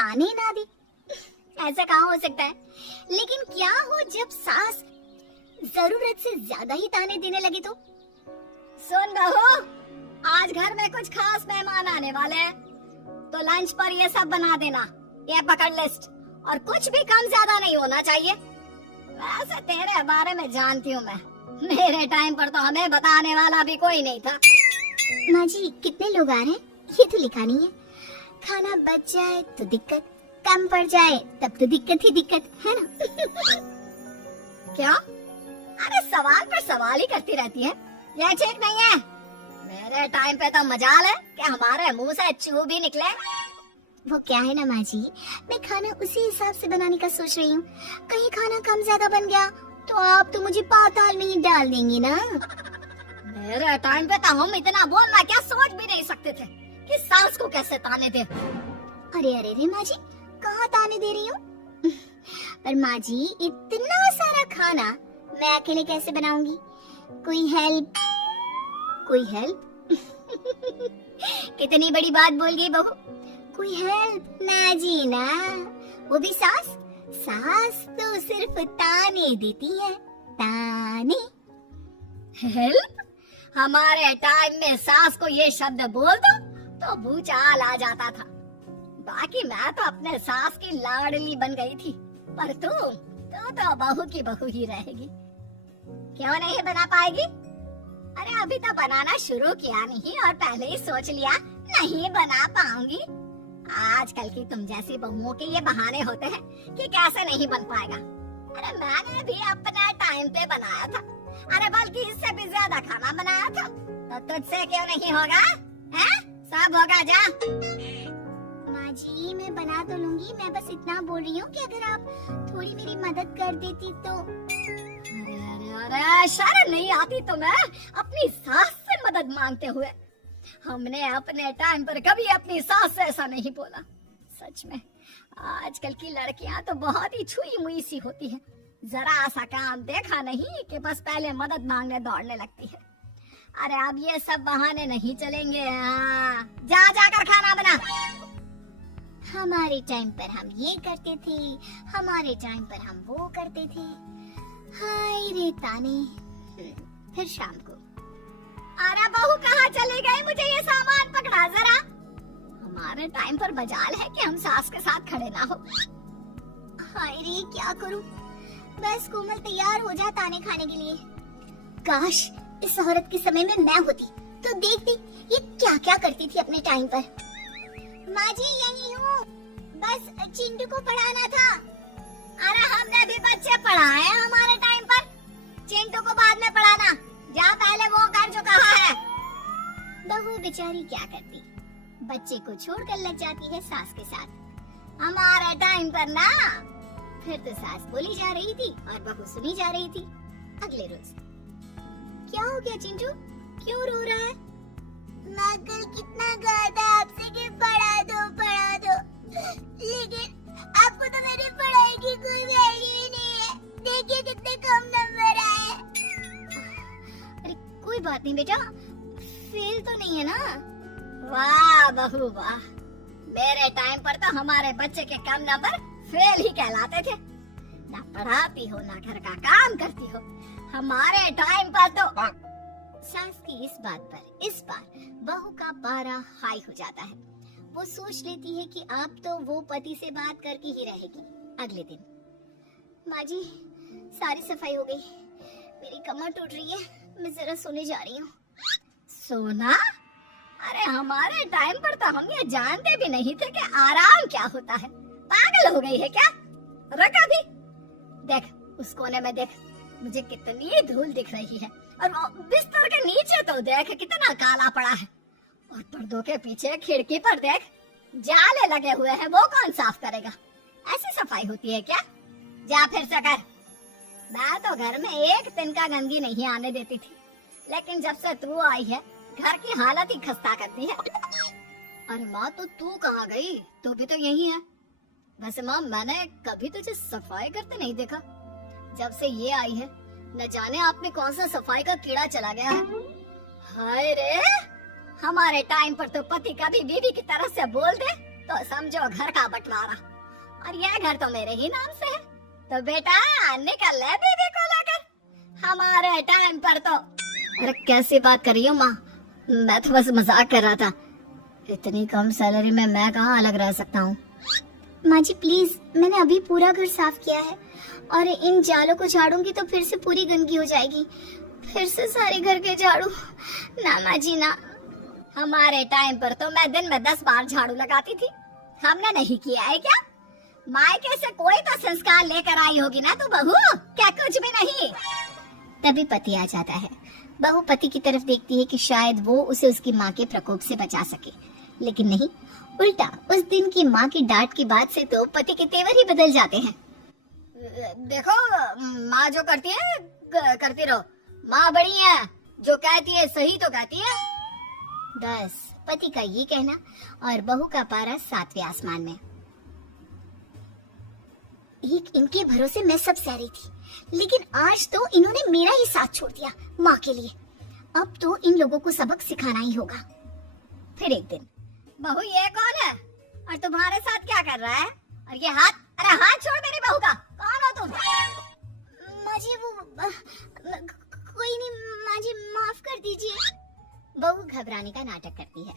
ताने ना दे। ऐसा कहाँ हो सकता है? लेकिन क्या हो जब सास जरूरत से ज्यादा ही ताने देने लगी तो? सुन बहू, आज घर में कुछ खास मेहमान आने वाले हैं, तो लंच पर ये सब बना देना। ये पकड़ लिस्ट, और कुछ भी कम ज्यादा नहीं होना चाहिए। वैसे तेरे बारे में जानती हूँ मैं, मेरे टाइम पर तो हमें बताने वाला भी कोई नहीं था। माँ जी, कितने लोग आ रहे हैं ये तो लिखा नहीं है। खाना बच जाए तो दिक्कत, कम पड़ जाए तब तो दिक्कत ही दिक्कत है ना। क्या? अरे सवाल पर सवाल ही करती रहती है, ये ठीक नहीं है। मेरे टाइम पे तो मजाल है कि हमारे मुंह से चू भी निकले। वो क्या है ना माँ जी, मैं खाना उसी हिसाब से बनाने का सोच रही हूँ। कहीं खाना कम ज्यादा बन गया तो आप तो मुझे पाताल में ही डाल देंगे ना। मेरे टाइम पे तो हम इतना बोलना क्या सोच भी नहीं सकते थे कि सास को कैसे ताने दे। अरे अरे रे माँ जी, कहाँ ताने दे रही हूँ? पर माँ जी, इतना सारा खाना मैं अकेले कैसे बनाऊंगी? कोई हेल्प? कोई हेल्प? कितनी बड़ी बात बोल गई बहू। कोई हेल्प ना जी ना, वो भी सास। सास तो सिर्फ ताने देती है, ताने। हेल्प? हमारे टाइम में सास को ये शब्द बोल दो तो भूचाल आ जाता था। बाकी मैं तो अपने सास की लाडली बन गई थी, पर तू तो बहू की बहू ही रहेगी। क्यों नहीं बना पाएगी? अरे अभी तो बनाना शुरू किया नहीं और पहले ही सोच लिया नहीं बना पाऊंगी। आजकल की तुम जैसी बहुओं के ये बहाने होते हैं कि कैसे नहीं बन पाएगा। अरे मैंने भी अपना टाइम पे बनाया था, अरे बल्कि इससे भी ज्यादा खाना बनाया था। तो तुझसे क्यों नहीं होगा? हैं? सब होगा जा। माँ जी, मैं बना तो लूंगी, मैं बस इतना बोल रही हूँ कि अगर आप थोड़ी मेरी मदद कर देती तो। अरे शर्म नहीं आती तुम्हें अपनी सास से मदद मांगते हुए? हमने अपने टाइम पर कभी अपनी सास से ऐसा नहीं बोला। सच में आजकल की लड़कियां तो बहुत ही छुई मुई सी होती हैं। जरा सा काम देखा नहीं कि बस पहले मदद मांगने दौड़ने लगती है। अरे अब ये सब बहाने नहीं चलेंगे। जा जाकर खाना बना। हमारे टाइम पर हम ये करते थे, हमारे टाइम पर हम वो करते थे। हाय रे ताने। फिर शाम को, अरे बहू कहाँ चली गई? मुझे ये सामान पकड़ा जरा। हमारे टाइम पर मजाल है कि हम सास के साथ खड़े ना हो। हाय रे, क्या करूं? बस कोमल तैयार हो जा ताने खाने के लिए। काश इस औरत के समय में मैं होती तो देखती ये क्या क्या करती थी अपने टाइम पर। माँ जी यही हूँ, बस चिंटू को पढ़ाना था। अरे हमने भी बच्चे पढ़ाए हैं हमारे टाइम पर, चिंटू को बाद में पढ़ाना। जा पहले वो कर जो कहा है। बहू बेचारी क्या करती, बच्चे को छोड़कर लग जाती है सास के साथ। हमारे टाइम पर ना, फिर तो सास बोली जा रही थी और बहू सुनी जा रही थी। अगले रोज, क्या हो गया चिंटू, क्यों रो रहा है? मैं कल कितना कहा था आपसे कि पढ़ा दो, लेकिन आपको तो मेरी पढ़ाई की कोई वैल्यू ही नहीं है। देखिए कितने कम नंबर आए। अरे कोई बात नहीं बेटा, फेल तो नहीं है ना। वाह बहू वाह, मेरे टाइम पर तो हमारे बच्चे के कम नंबर फेल ही कहलाते थे। ना पढ़ाती हो ना घर का काम करती हो। हमारे टाइम पर तो सास की इस बात पर इस बार बहू का पारा हाई हो जाता है। वो सोच लेती है कि अब तो वो पति से बात करके ही रहेगी। अगले दिन, माँ जी सारी सफाई हो गई, मेरी कमर टूट रही है, मैं जरा सोने जा रही हूँ। सोना? अरे हमारे टाइम पर तो हम ये जानते भी नहीं थे कि आराम क्या होता है। पागल हो गई है क्या? रखा भी देख, उस कोने में देख, मुझे कितनी धूल दिख रही है। और वो बिस्तर के नीचे तो देख कितना काला पड़ा है। और पर्दों के पीछे खिड़की पर देख, जाले लगे हुए हैं, वो कौन साफ करेगा? ऐसी सफाई होती है क्या? जा फिर से कर। मैं तो घर में एक दिन का गंदगी नहीं आने देती थी, लेकिन जब से तू आई है घर की हालत ही खस्ता करती है। अरे माँ, तो तू कहाँ गई? तू भी तो यही है। वैसे माँ, मैंने कभी तुझे सफाई करते नहीं देखा। जब से ये आई है न जाने आप में कौन सा सफाई का कीड़ा चला गया है। हाय रे, हमारे टाइम पर तो पति कभी बीवी की तरफ से बोल दे तो समझो घर का बंटवारा, और यह घर तो मेरे ही नाम से है। तो बेटा निकल ले बीवी को लेकर हमारे टाइम पर तो। अरे कैसी बात कर रही हो माँ, मैं तो बस मजाक कर रहा था। इतनी कम सैलरी में मैं कहाँ अलग रह सकता हूँ। माँ जी प्लीज, मैंने अभी पूरा घर साफ किया है और इन जालों को झाड़ूंगी तो फिर से पूरी गंदगी हो जाएगी, फिर से सारे घर के झाड़ू। ना माँ जी ना, हमारे टाइम पर तो मैं दिन में 10 बार झाड़ू लगाती थी, हमने नहीं किया है क्या? मायके से कोई तो संस्कार लेकर आई होगी ना तू बहू, क्या कुछ भी नहीं। तभी पति आ जाता है। बहू पति की तरफ देखती है कि शायद वो उसे उसकी माँ के प्रकोप से बचा सके, लेकिन नहीं, उल्टा उस दिन की माँ की डांट की बात से तो पति के तेवर ही बदल जाते हैं। देखो माँ जो करती है करती रहो, माँ बड़ी है, जो कहती है सही तो कहती है। बस पति का ये कहना और बहू का पारा 7वें आसमान में। एक इनके भरोसे मैं सब सह रही थी, लेकिन आज तो इन्होंने मेरा ही साथ छोड़ दिया माँ के लिए। अब तो इन लोगों को सबक सिखाना ही होगा। फिर एक दिन, बहू ये कौन है और तुम्हारे साथ क्या कर रहा है? और ये हाथ, अरे हाथ छोड़ मेरी बहू का, कौन हो तुम? माँ जी वो कोई नहीं माँ जी, माफ कर दीजिए। बहू घबराने का नाटक करती है।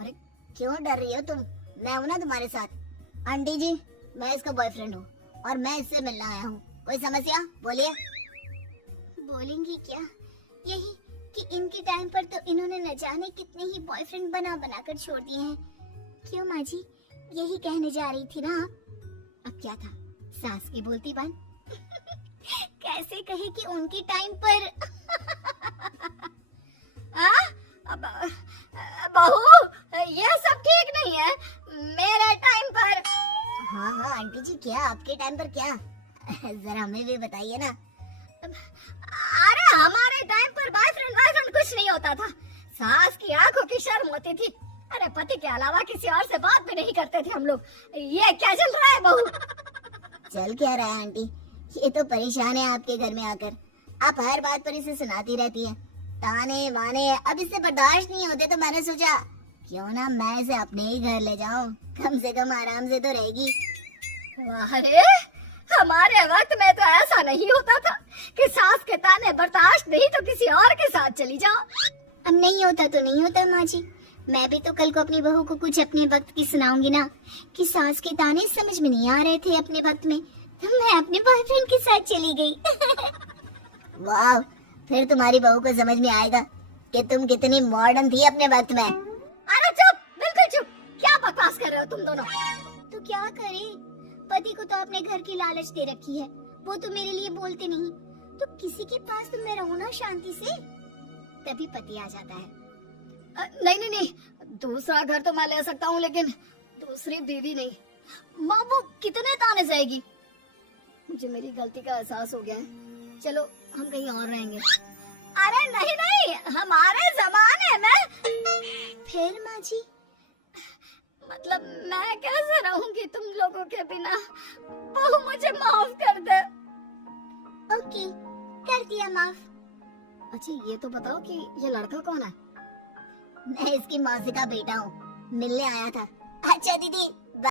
अरे क्यों डर रही हो तुम, मैं हूं ना तुम्हारे साथ। आंटी जी मैं इसका बॉयफ्रेंड हूँ और मैं इससे मिलने आया हूँ, कोई समस्या? बोलिए। बोलेंगी क्या? यही कि इनके टाइम पर तो इन्होंने न जाने कितने ही बॉयफ्रेंड बना बना कर छोड़ दिए हैं। क्यों माँ जी, यही कहने जा रही थी ना आप? अब क्या था, सास की बोलती बात। कैसे कहे कि उनके टाइम पर बहू ये सब ठीक नहीं है, मेरे टाइम पर। हाँ हाँ आंटी जी, क्या आपके टाइम पर क्या? जरा हमें भी बताइए ना। अरे हमारे टाइम पर बॉयफ्रेंड कुछ नहीं होता था, सास की आंखों की शर्म होती थी। अरे पति के अलावा किसी और से बात भी नहीं करते थे हम लोग। ये क्या चल रहा है बहू? चल क्या रहा है आंटी, ये तो परेशान है आपके घर में आकर। आप हर बात पर इसे सुनाती रहती है, ताने वाने। अब इससे बर्दाश्त नहीं होते तो मैंने सोचा क्यों ना मैं इसे अपने ही घर ले जाऊं, कम से कम आराम से तो रहेगी। अरे हमारे वक्त में तो ऐसा नहीं होता था कि सास के ताने बर्दाश्त नहीं तो किसी और के साथ चली जाओ। अब नहीं होता तो नहीं होता माँ जी, मैं भी तो कल को अपनी बहू को कुछ अपने वक्त की सुनाऊंगी ना कि सास के ताने समझ में नहीं आ रहे थे अपने वक्त में, तो मैं अपने बॉयफ्रेंड के साथ चली गई। वाह, फिर तुम्हारी बहू को समझ में आएगा कि तुम कितनी मॉडर्न थी अपने वक्त में। अरे चुप, बिल्कुल चुप, क्या बकवास कर रहे हो तुम दोनों? तो क्या करें, पति को तो अपने घर की लालच दे रखी है, वो तो मेरे लिए बोलते नहीं, तो किसी के पास तो मैं रहूं ना शांति से। तभी पति आ जाता है। नहीं नहीं नहीं, दूसरा घर तो मैं ले सकता हूँ लेकिन दूसरी बीवी नहीं। माँ वो कितने ताने सहेगी? मुझे मेरी गलती का एहसास हो गया है, चलो हम कहीं और रहेंगे। अरे नहीं नहीं, हमारे जमाने में। फिर माँ जी मतलब मैं कैसे रहूंगी तुम लोगों के बिना? बहू मुझे माफ कर दे। ओके, कर दिया माफ। अच्छा ये तो बताओ कि ये लड़का कौन है? मैं इसकी मौसी का बेटा हूँ, मिलने आया था। अच्छा दीदी